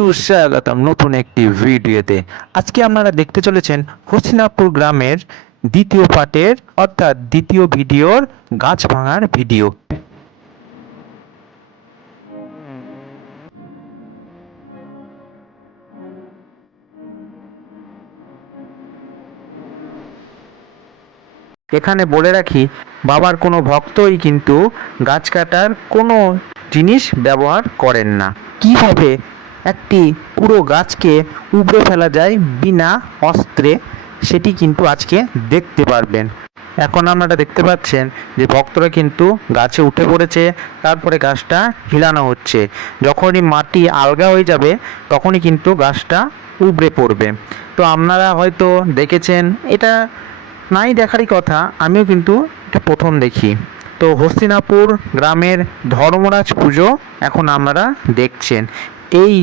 সুস্বাগতম নতুন একটি ভিডিওতে। আজকে আপনারা দেখতে চলেছেন হসিনাপুর গ্রামের দ্বিতীয় পার্টের অর্থাৎ দ্বিতীয় ভিডিওর গাছ ভাঙার ভিডিও। এখানে বলে রাখি, বাবার কোনো ভক্তই কিন্তু গাছ কাটার কোনো জিনিস ব্যবহার করেন না। কীভাবে একটি পুরো গাছকে উপড়ে ফেলা যায় বিনা অস্ত্রে, সেটি কিন্তু আজকে দেখতে পারবেন। এখন আপনারা দেখতে পাচ্ছেন যে ভক্তরা কিন্তু গাছে উঠে পড়েছে, তারপরে গাছটা হিলানো হচ্ছে। যখনই মাটি আলগা হয়ে যাবে, তখনই কিন্তু গাছটা উবড়ে পড়বে। তো আপনারা হয়তো দেখেছেন, এটা নাই দেখারই কথা, আমিও কিন্তু এটা প্রথম দেখি। তো হস্তিনাপুর গ্রামের ধর্মরাজ পুজো এখন আপনারা দেখছেন। এই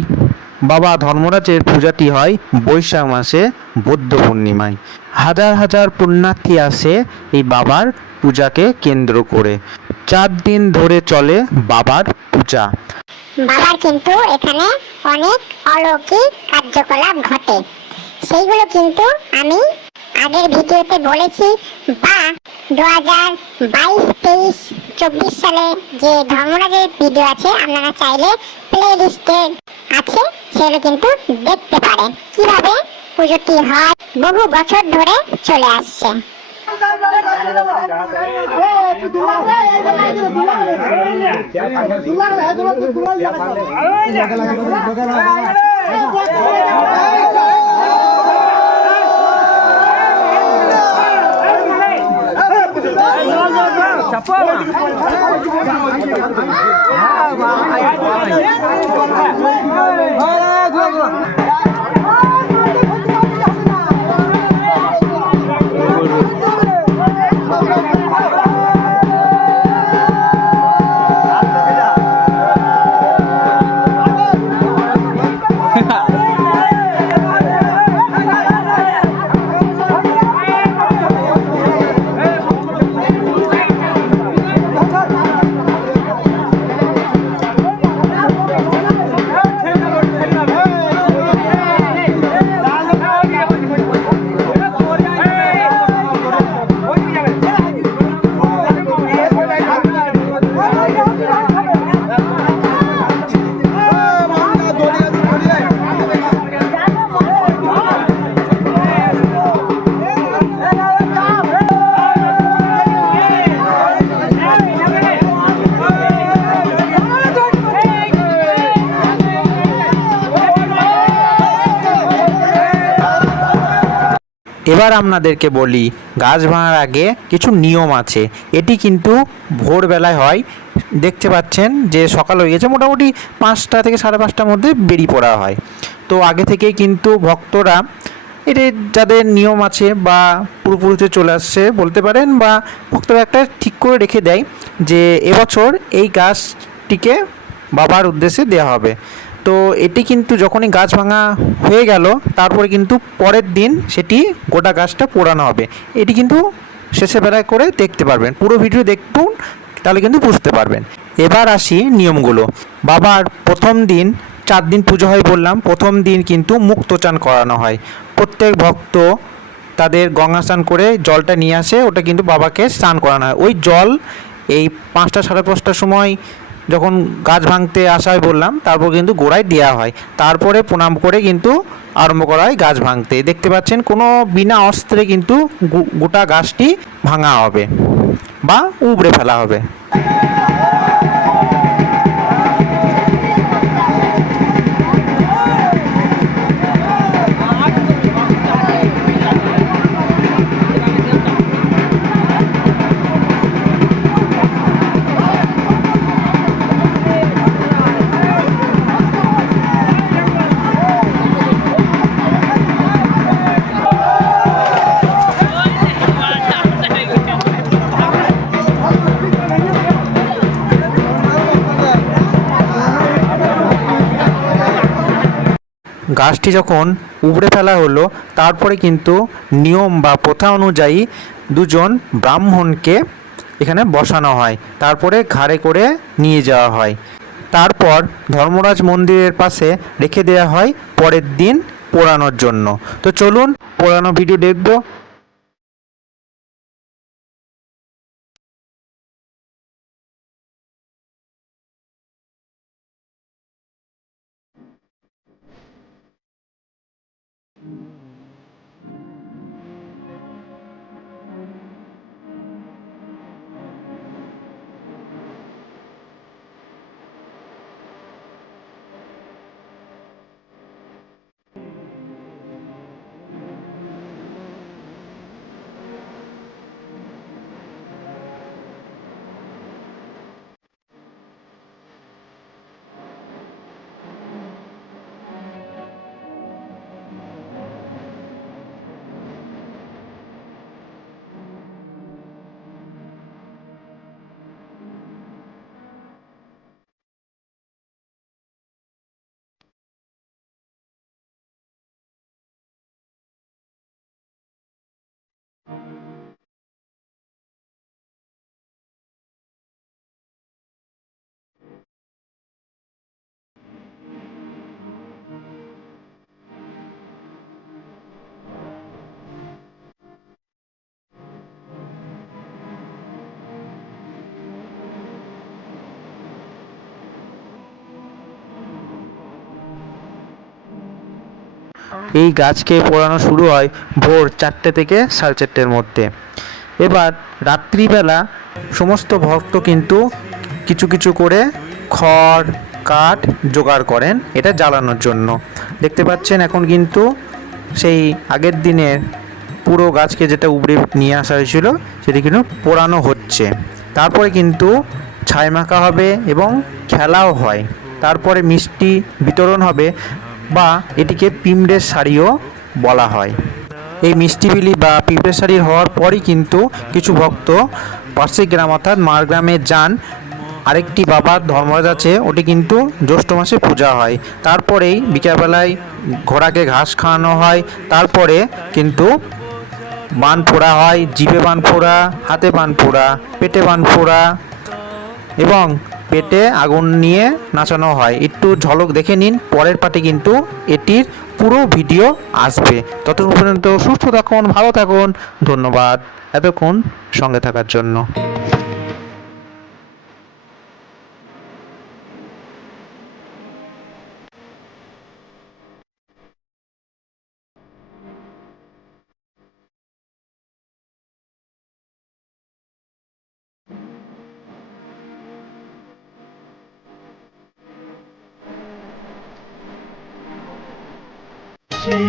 বাবা ধর্মরাজের পূজাটি হয় বৈশাখ মাসে বৌদ্ধ পূর্ণিমায়। হাজার হাজার পুণ্যার্থী আসে এই বাবার পূজাকে কেন্দ্র করে। চার দিন ধরে চলে বাবার পূজা। বাবার কিন্তু এখানে অনেক অলৌকিক কার্যকলাপ ঘটে। সেইগুলো কিন্তু আমি আগের ভিডিওতে বলেছি বা দু হাজার বাইশ, তেইশ, চব্বিশ সালে যে ধর্মরাজের ভিডিও আছে, আপনারা চাইলে প্লে লিস্টে আছে সেগুলো কিন্তু দেখতে পারেন কীভাবে পুজোটি হয় বহু বছর ধরে চলে আসছে தப்பா এবার আপনাদেরকে বলি, গাছ ভাঙার আগে কিছু নিয়ম আছে। এটি কিন্তু ভোরবেলায় হয়। দেখতে পাচ্ছেন যে সকাল হয়ে গেছে, মোটামুটি পাঁচটা থেকে সাড়ে পাঁচটার মধ্যে বেরিয়ে পড়া হয়। তো আগে থেকেই কিন্তু ভক্তরা এটি যাদের নিয়ম আছে বা পুরোপুরিতে চলে আসছে বলতে পারেন বা ভক্তরা একটা ঠিক করে রেখে দেয় যে এবছর এই গাছটিকে বাবার উদ্দেশ্যে দেওয়া হবে। তো এটি কিন্তু যখনই গাছ ভাঙা হয়ে গেল, তারপরে কিন্তু পরের দিন সেটি গোটা গাছটা পোড়ানো হবে। এটি কিন্তু শেষের বেলায় করে দেখতে পারবেন। পুরো ভিডিও দেখুন, তাহলে কিন্তু বুঝতে পারবেন। এবার আসি নিয়মগুলো। বাবার প্রথম দিন চার দিন পুজো হয় বললাম, প্রথম দিন কিন্তু মুক্তচান করানো হয়। প্রত্যেক ভক্ত তাদের গঙ্গা স্নান করে জলটা নিয়ে আসে, ওটা কিন্তু বাবাকে স্নান করানো হয়। ওই জল এই পাঁচটা সাড়ে পাঁচটার সময় যখন গাছ ভাঙতে আসায় বললাম, তারপর কিন্তু গোড়ায় দেওয়া হয়। তারপরে প্রণাম করে কিন্তু আরম্ভ করা হয় গাছ ভাঙতে। দেখতে পাচ্ছেন, কোনো বিনা অস্ত্রে কিন্তু গোটা গাছটি ভাঙা হবে বা উবড়ে ফেলা হবে। গাছটি যখন উবড়ে ফেলা হলো, তারপরে কিন্তু নিয়ম বা প্রথা অনুযায়ী দুজন ব্রাহ্মণকে এখানে বসানো হয়। তারপরে ঘাড়ে করে নিয়ে যাওয়া হয়। তারপর ধর্মরাজ মন্দিরের পাশে রেখে দেওয়া হয় পরের দিন পোড়ানোর জন্য। তো চলুন পোড়ানো ভিডিও দেখব। এই গাছকে পোড়ানো শুরু হয় ভোর চারটে থেকে সাড়ে চারটের মধ্যে। এবার রাত্রিবেলা সমস্ত ভক্ত কিন্তু কিছু কিছু করে খড়, কাঠ জোগাড় করেন এটা জ্বালানোর জন্য। দেখতে পাচ্ছেন এখন কিন্তু সেই আগের দিনের পুরো গাছকে যেটা উপড়ে নিয়ে আসা হয়েছিল, সেটি কিন্তু পোড়ানো হচ্ছে। তারপরে কিন্তু ছাই মাখা হবে এবং খেলাও হয়। তারপরে মিষ্টি বিতরণ হবে। বা এটিকে পিমড়ের শাড়িও বলা হয়। এই মিষ্টি বিলি বা পিঁপড়ের শাড়ির হওয়ার পরই কিন্তু কিছু ভক্ত পাশের গ্রাম অর্থাৎ মার গ্রামে যান। আরেকটি বাবার ধর্মরাজ আছে, ওটি কিন্তু জ্যৈষ্ঠ মাসে পূজা হয়। তারপরেই বিকেলবেলায় ঘোড়াকে ঘাস খাওয়ানো হয়। তারপরে কিন্তু বান ফোড়া হয়, জিভে বান ফোড়া হাতে বান ফোড়া পেটে বান ফোড়া এবং পেটে আগুন নিয়ে নাচানো হয়। একটু ঝলক দেখে নিন, পরের পার্টি কিন্তু এটির পুরো ভিডিও আসবে। ততক্ষণ পর্যন্ত সুস্থ থাকুন, ভালো থাকুন, ধন্যবাদ। এতক্ষণ সঙ্গে থাকার জন্য।